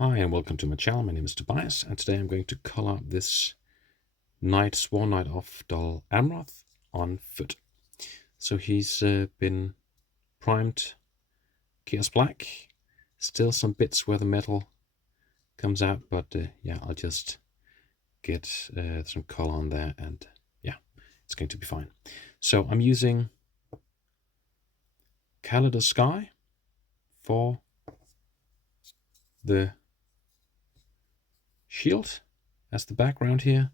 Hi and welcome to my channel. My name is Tobias and today I'm going to color up this Swan Knight of Dol Amroth on foot. So he's been primed Chaos Black, still some bits where the metal comes out, but yeah, I'll just get some color on there and yeah, it's going to be fine. So I'm using Caledor Sky for the shield as the background here,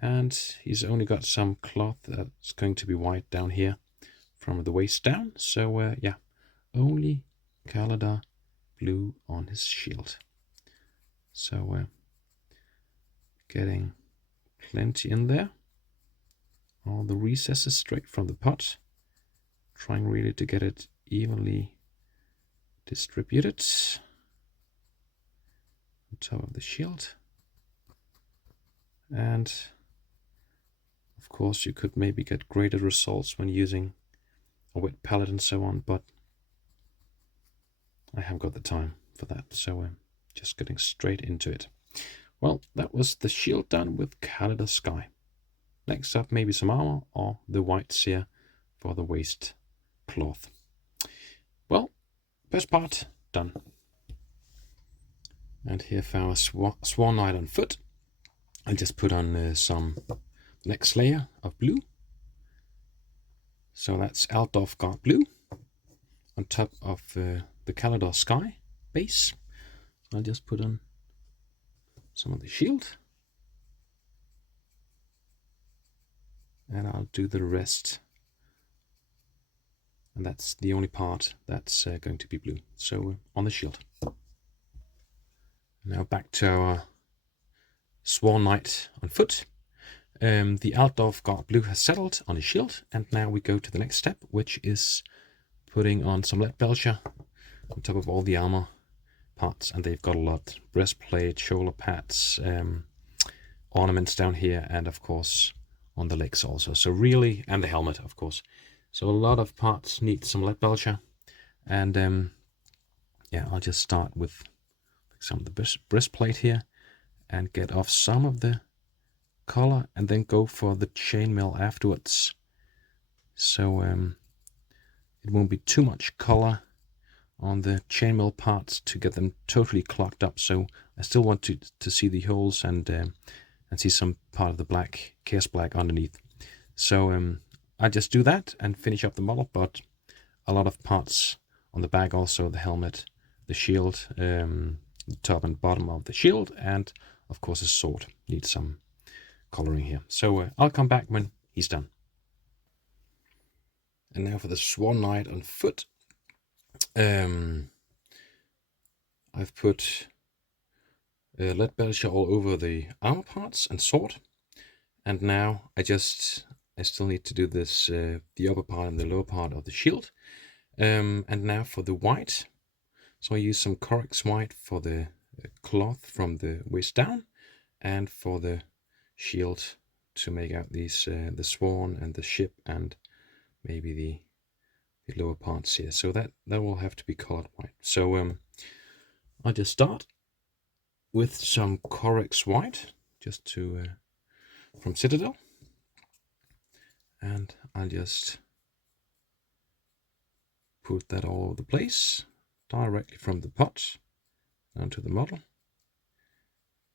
and he's only got some cloth that's going to be white down here from the waist down. So yeah, only Caledor blue on his shield. So getting plenty in there, all the recesses straight from the pot, trying really to get it evenly distributed on top of the shield. And of course you could maybe get greater results when using a wet palette and so on, but I haven't got the time for that, so I'm just getting straight into it. Well, that was the shield done with Caledor Sky. Next up, maybe some armor or the white sear for the waist cloth. Well, first part done. And here for our Swan Knight on foot, I'll just put on some next layer of blue. So that's Altdorf Guard Blue on top of the Caledor Sky base. I'll just put on some of the shield. And I'll do the rest. And that's the only part that's going to be blue. So on the shield. Now back to our Swan Knight on foot. The Altdorf Guard Blue has settled on his shield, and now we go to the next step, which is putting on some Leadbelcher on top of all the armor parts, and they've got a lot: breastplate, shoulder pads, ornaments down here, and of course on the legs also. So really, and the helmet, of course. So a lot of parts need some Leadbelcher, and yeah, I'll just start with some of the breastplate here and get off some of the color and then go for the chainmail afterwards. So it won't be too much color on the chainmail parts to get them totally clogged up. So I still want to see the holes and see some part of the black, chaos black underneath. So I just do that and finish up the model, but a lot of parts on the back also, the helmet, the shield, the top and bottom of the shield, and of course his sword needs some coloring here. So I'll come back when he's done. And now for the Swan Knight on foot. I've put Leadbelcher all over the armor parts and sword, and now I still need to do this the upper part and the lower part of the shield. And now for the white, so I use some Corax White for the cloth from the waist down, and for the shield to make out these the swan and the ship and maybe the lower parts here. So that will have to be colored white. So I'll just start with some Corax White, just to from Citadel, and I'll just put that all over the place directly from the pot down to the model.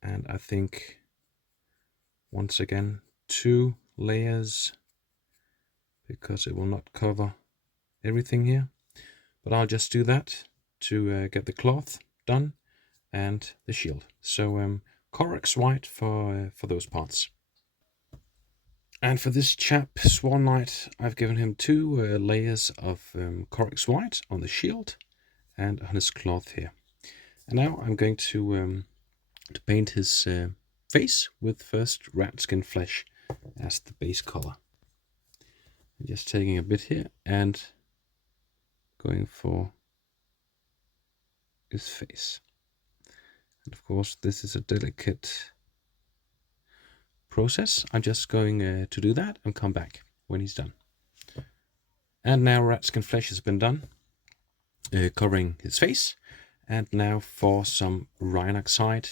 And I think once again 2 layers, because it will not cover everything here, but I'll just do that to get the cloth done and the shield. So Corax White for those parts. And for this chap, Swan Knight, I've given him 2 layers of Corax White on the shield and on his cloth here. And now I'm going to paint his face with first Ratskin Flesh as the base color. I'm just taking a bit here and going for his face. And of course this is a delicate process. I'm just going to do that and come back when he's done. And now Ratskin Flesh has been done, covering his face, And now for some Rhinox Hide,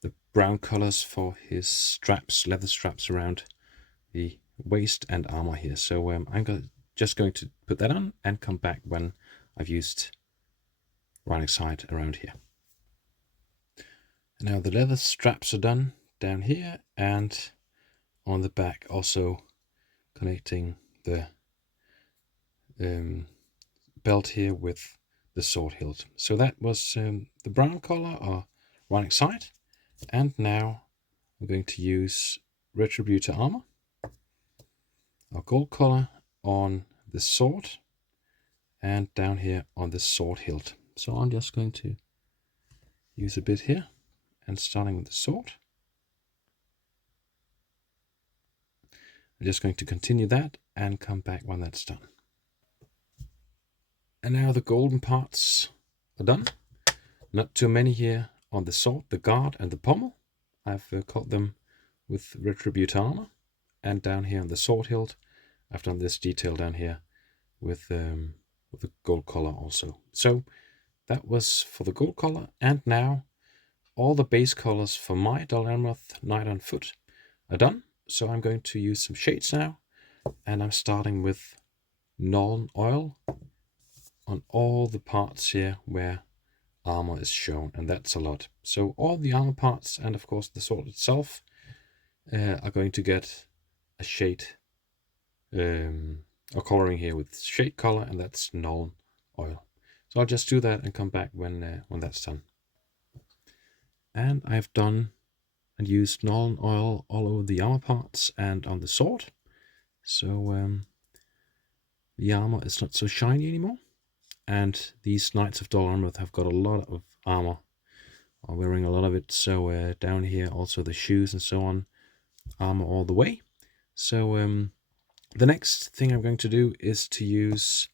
the brown colors for his straps, leather straps around the waist and armor here. So I'm just going to put that on and come back when I've used Rhinox Hide around here. And now the leather straps are done down here and on the back, also connecting the belt here with the sword hilt. So that was the brown color or Rhinox Hide. And now I'm going to use Retributor Armour, a gold color on the sword and down here on the sword hilt. So I'm just going to use a bit here and starting with the sword. I'm just going to continue that and come back when that's done. And now the golden parts are done. Not too many here on the sword, the guard and the pommel. I've cut them with Retributor Armour. And down here on the sword hilt, I've done this detail down here with the gold collar also. So that was for the gold collar. And now all the base colors for my Dol Amroth Knight on Foot are done. So I'm going to use some shades now. And I'm starting with Nuln Oil on all the parts here where armor is shown, and that's a lot. So all the armor parts and of course the sword itself are going to get a shade or coloring here with shade color, and that's Nuln Oil. So I'll just do that and come back when that's done. And I've done and used Nuln Oil all over the armor parts and on the sword. So the armor is not so shiny anymore. And these Knights of Dol Amroth have got a lot of armor, are wearing a lot of it. So down here also the shoes and so on, armor all the way. So the next thing I'm going to do is to use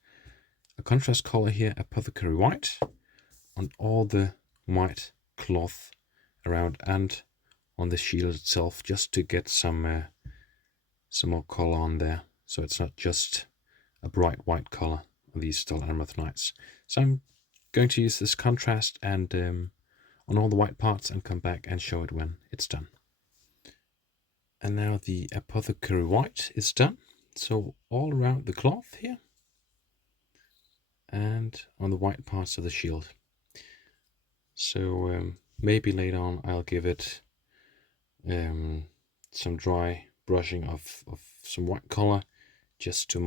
a contrast color here, Apothecary White, on all the white cloth around and on the shield itself, just to get some more color on there. So it's not just a bright white color on these Dol Amroth Knights. So I'm going to use this contrast and on all the white parts and come back and show it when it's done. And now the Apothecary White is done. So all around the cloth here and on the white parts of the shield. So maybe later on I'll give it some dry brushing of some white color just to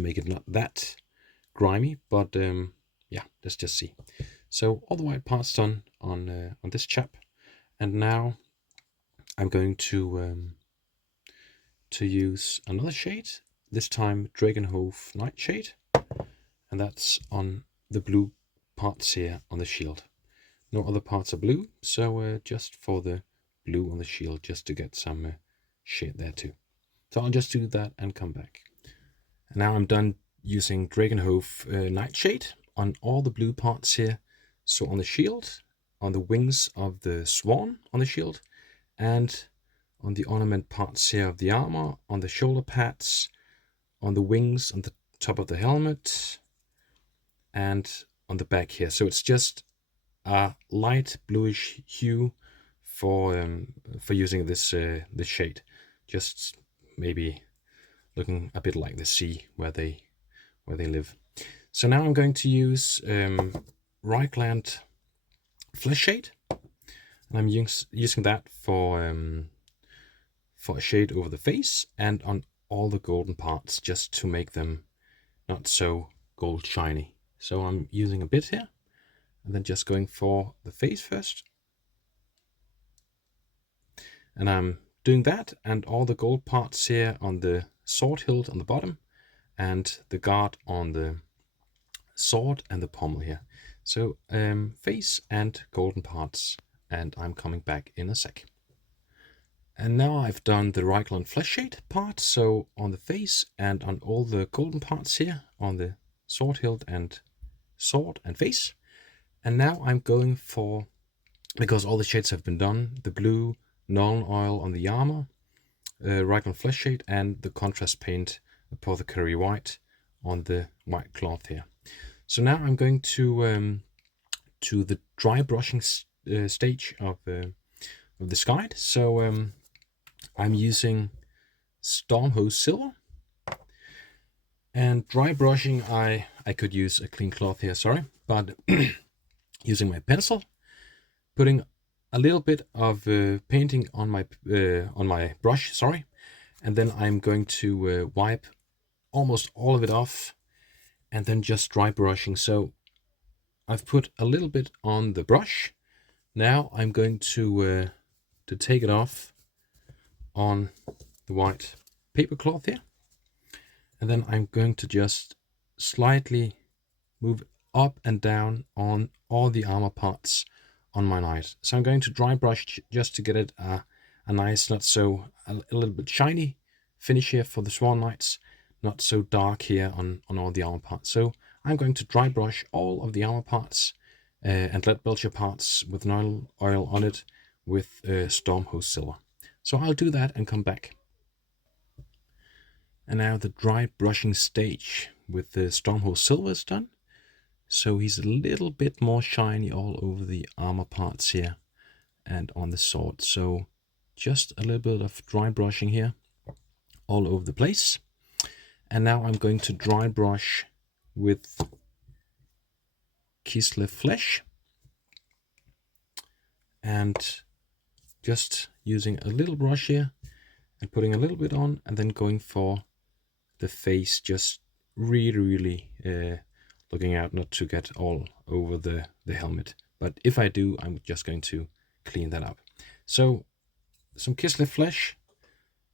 make it not that grimy, but yeah, let's just see. So all the white parts done on this chap, and now I'm going to use another shade, this time Drakenhof Nightshade, and that's on the blue parts here on the shield. No other parts are blue, so just for the blue on the shield, just to get some shade there too. So I'll just do that and come back. And now I'm done using Drakenhof Nightshade on all the blue parts here. So on the shield, on the wings of the swan on the shield, and on the ornament parts here of the armor, on the shoulder pads, on the wings, on the top of the helmet, and on the back here. So it's just a light bluish hue for using this this shade. Just maybe looking a bit like the sea where they live. So now I'm going to use Reikland Fleshshade, and I'm using that for a shade over the face and on all the golden parts, just to make them not so gold shiny. So I'm using a bit here, and then just going for the face first, and I'm doing that and all the gold parts here on the sword hilt on the bottom, and the guard on the sword and the pommel here. So face and golden parts, and I'm coming back in a sec. And now I've done the Reikland Fleshshade part, so on the face and on all the golden parts here on the sword hilt and sword and face. And now I'm going for, because all the shades have been done, the blue Nuln Oil on the armor, Reikland Fleshshade, and the contrast paint Apothecary White on the white cloth here. So now I'm going to the dry brushing stage of this guide. So I'm using Stormhost Silver, and dry brushing. I could use a clean cloth here, sorry, but using my pencil, putting a little bit of painting on my brush, sorry, and then I'm going to wipe almost all of it off, and then just dry brushing. So I've put a little bit on the brush. Now I'm going to take it off on the white paper cloth here, and then I'm going to just slightly move up and down on all the armor parts on my knight. So I'm going to dry brush just to get it a nice, not so a little bit shiny finish here for the Swan Knights, not so dark here on all the armor parts. So I'm going to dry brush all of the armor parts and Leadbelcher parts with Nuln Oil on it with Stormhost Silver. So I'll do that and come back. And now the dry brushing stage with the Stormhost Silver is done. So he's a little bit more shiny all over the armor parts here and on the sword. So just a little bit of dry brushing here all over the place. And now I'm going to dry brush with Kislev Flesh, and just using a little brush here and putting a little bit on, and then going for the face, just really looking out not to get all over the helmet. But if I do, I'm just going to clean that up. So some Kislev Flesh,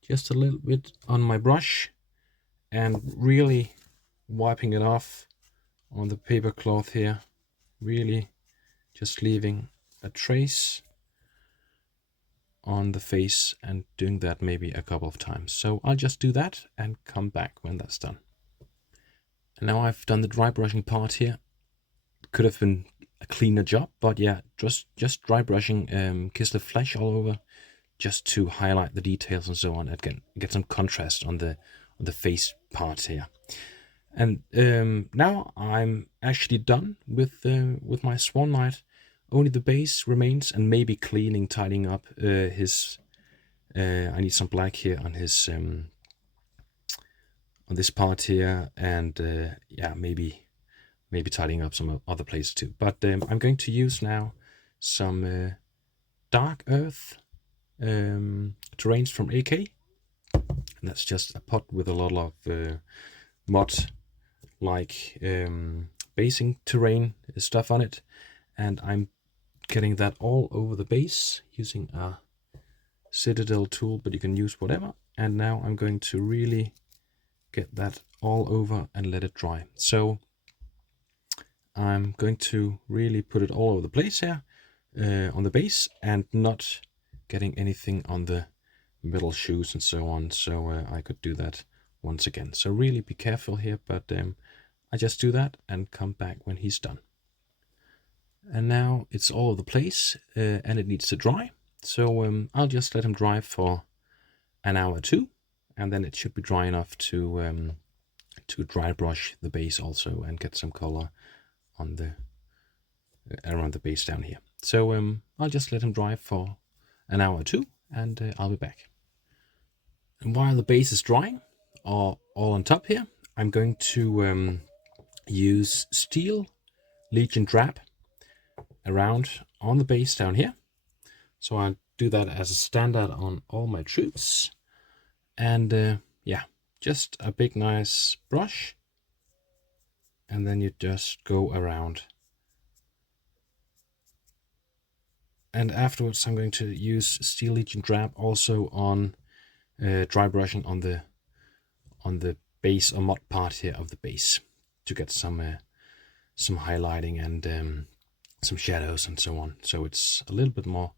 just a little bit on my brush, and really wiping it off on the paper cloth here, really just leaving a trace on the face, and doing that maybe a couple of times. So I'll just do that and come back when that's done. And now I've done the dry brushing part here. Could have been a cleaner job, but yeah, just dry brushing Kislev Flesh all over, just to highlight the details and so on, and get some contrast on the face part here. And now I'm actually done with my Swan Knight. Only the base remains, and maybe cleaning, tidying up his. I need some black here on his on this part here, and yeah, maybe tidying up some other places too. But I'm going to use now some dark earth terrains from AK, and that's just a pot with a lot of mud like basing terrain stuff on it, and I'm getting that all over the base using a Citadel tool, but you can use whatever. And now I'm going to really get that all over and let it dry. So I'm going to really put it all over the place here on the base, and not getting anything on the metal shoes and so on. So I could do that once again. So really be careful here, but I just do that and come back when he's done. And now it's all over the place, and it needs to dry. So I'll just let him dry for an hour or two, and then it should be dry enough to dry brush the base also and get some color on the around the base down here. So I'll just let him dry for an hour or two, and I'll be back. And while the base is drying, or all on top here, I'm going to use Steel Legion Drab around on the base down here. So I'll do that as a standard on all my troops. And yeah, just a big nice brush, and then you just go around. And afterwards I'm going to use Steel Legion Drab also on dry brushing on the base or mud part here of the base, to get some highlighting and some shadows and so on. So it's a little bit more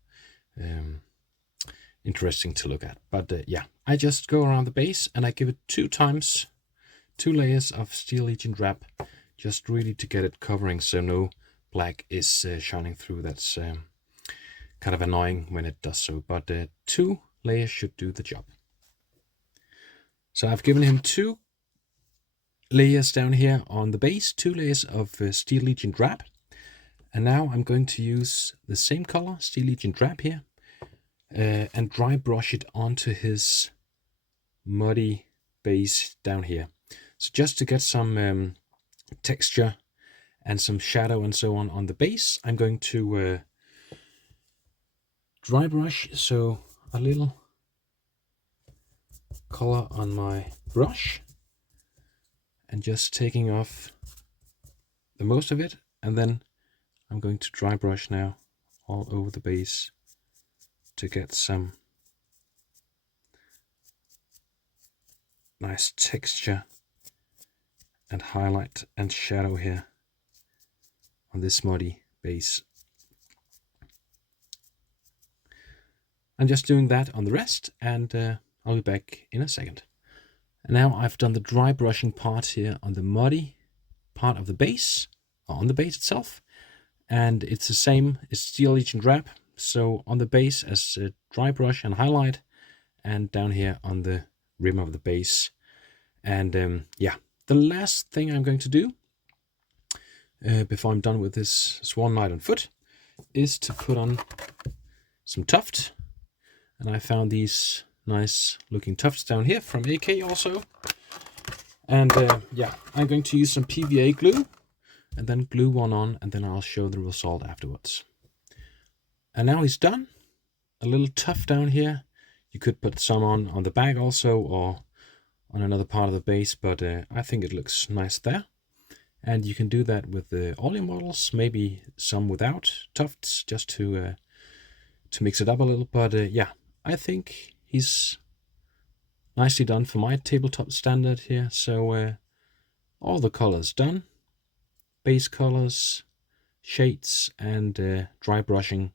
interesting to look at. But yeah, I just go around the base and I give it 2 layers of Steel Legion Drab, just really to get it covering so no black is shining through. That's kind of annoying when it does so, but 2 layers should do the job. So I've given him 2 layers down here on the base, 2 layers of Steel Legion Drab. And now I'm going to use the same color, Steel Legion Drab here, and dry brush it onto his muddy base down here. So just to get some texture and some shadow and so on the base, I'm going to dry brush, so a little color on my brush and just taking off the most of it, and then I'm going to dry brush now all over the base to get some nice texture and highlight and shadow here on this muddy base. I'm just doing that on the rest, and I'll be back in a second. And now I've done the dry brushing part here on the muddy part of the base, or on the base itself, and it's the same as Steel Legion Drab. So on the base as dry brush and highlight, and down here on the rim of the base. And yeah, the last thing I'm going to do before I'm done with this Swan Knight on foot is to put on some Tuft. And I found these nice looking Tufts down here from AK also. And yeah, I'm going to use some PVA glue and then glue one on, and then I'll show the result afterwards. And now he's done. A little Tuft down here. You could put some on the back also, or on another part of the base, but I think it looks nice there. And you can do that with all your models, maybe some without Tufts, just to mix it up a little. But yeah, I think he's nicely done for my tabletop standard here. So all the colors done, base colors, shades, and dry brushing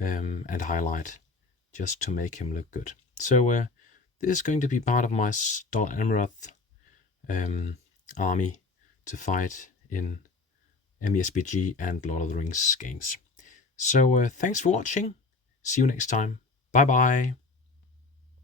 and highlight, just to make him look good. So this is going to be part of my Dol Amroth army to fight in MESBG and Lord of the Rings games. So thanks for watching. See you next time. Bye bye.